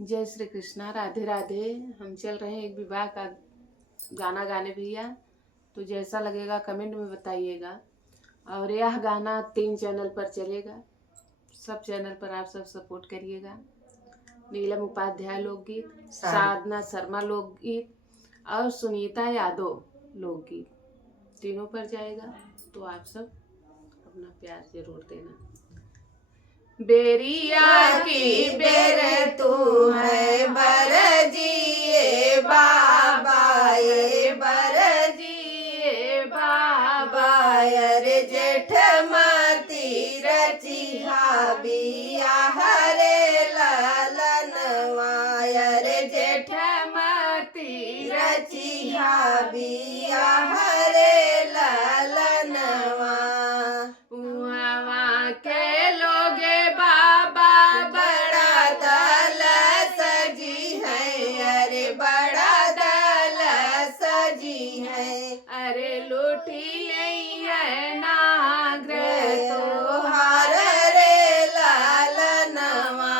जय श्री कृष्णा, राधे राधे। हम चल रहे हैं एक विवाह का गाना गाने भैया, तो जैसा लगेगा कमेंट में बताइएगा। और यह गाना 3 चैनल पर चलेगा, सब चैनल पर आप सब सपोर्ट करिएगा। नीलम उपाध्याय लोकगीत, साधना शर्मा लोकगीत और सुनीता यादव लोकगीत, तीनों पर जाएगा। तो आप सब अपना प्यार जरूर देना। बेरिया की बेर तू है बरजिए बाबा, ये बरजिए बाबा। अरे जेठमती रचिहा बिया हरे ललनवा, अरे जेठमती रचिहा बिया हरे ललनवा। उहाँ के लोगे बाबा बड़ा दल सजी है, अरे बड़ा दल सजी है। अरे लूटी नहीं है नाग्र तोहार रे लालनवा,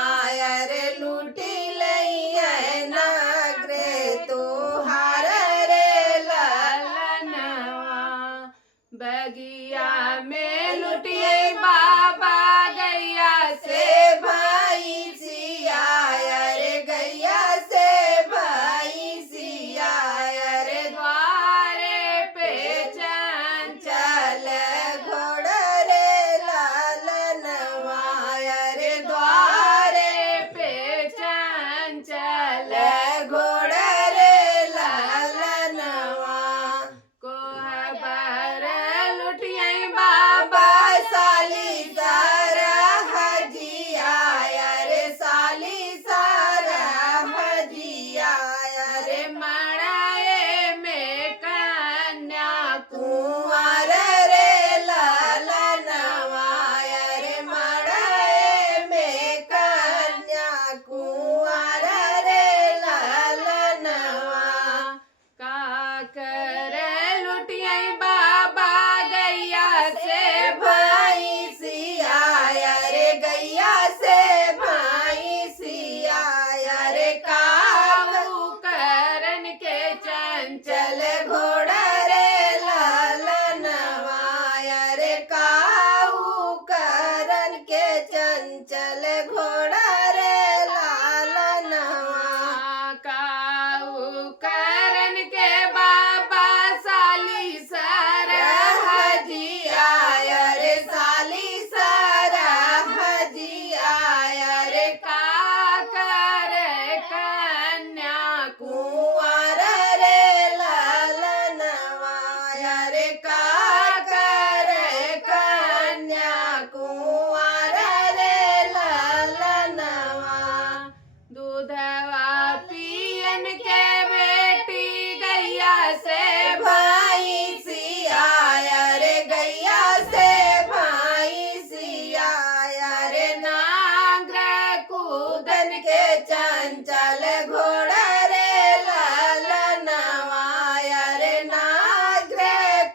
अरे लूटी नहीं है नाग्र तोहार रे लालनवा। बगिया में लुटिए बाबा गैया से भाई सिया, अरे गैया से भाई सिया। अरे द्वारे पे चंचल घोड़ रे लालनवा, अरे द्वारे पे चंचल घोड़ रे लालनवा। कोहबर लुटिए बाबा साली सारा हजिया, अरे साली सारा हजिया। अरे मड़ाए में कन्या कुंवर रे लालनवा, अरे मड़ाए में कन्या कुंवर रे लालनवा। का करे लुटिए बाबा गैया से भाई सिया, अरे गैया से भाई सिया। अरे काऊ करन के चंचल घोड़ रे लालनवा, अरे काऊ करन के चंचल घोड़ रे लालनवा। काऊ करन के बाबा साली सारा हजिया, अरे साली सारा हजिया। अरे का करे कन्या कुंवर रे लालनवा, अरे का करे कन्या कुंवर रे लालनवा। दूधवा पियन के बेटी गैया से भाई सिया, अरे गैया से भाई सिया। अरे नांग्र कूदन के चंचल घोड़ रे लालनवा, अरे नांग्र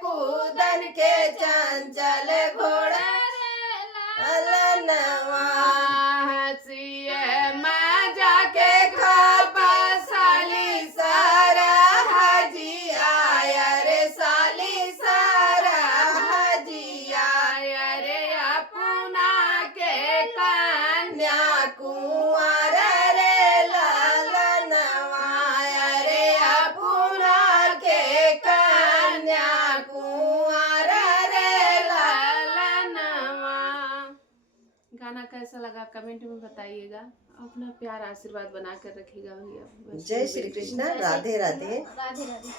कूदन के चंचल घोड़ रे लालनवा। हंसिए मजा के खापा साली सारा हजिया, अरे साली सारा हजिया। अरे अपना के कन्या कुंवर रे लालनवा, अरे अपना के कन्या कुंवर रे लालनवा। गाना कैसा लगा कमेंट में बताइएगा। अपना प्यार आशीर्वाद बना कर रखिएगा भैया। जय श्री कृष्ण, राधे राधे। राधे राधे।